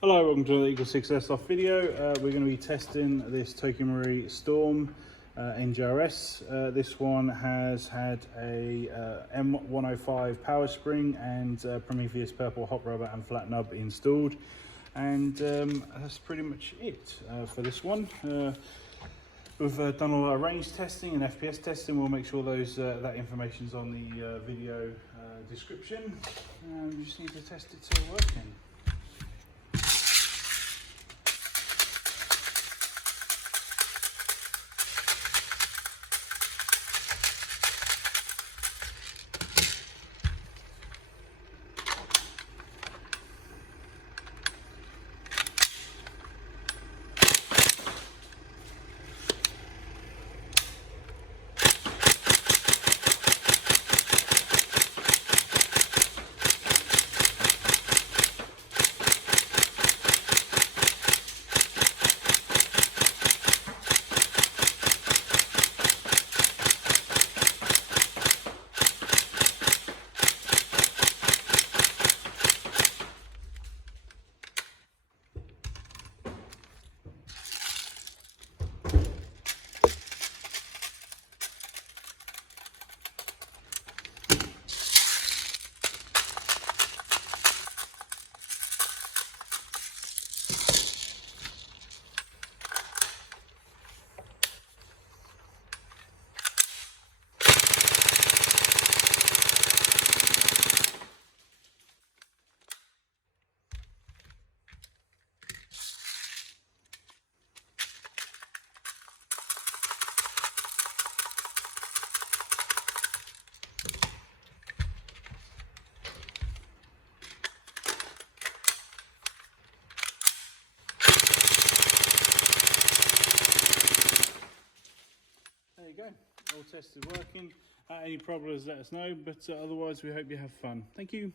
Hello, welcome to the EagleSix Airsoft video. We're going to be testing this AOE Storm NGRS. This one has had a M105 power spring and Prometheus purple hop rubber and flat nub installed, and that's pretty much it for this one. We've done all our range testing and FPS testing. We'll make sure those that information's on the video description. We just need to test it till working. There you go, all tested working. Any problems, let us know, but otherwise we hope you have fun. Thank you.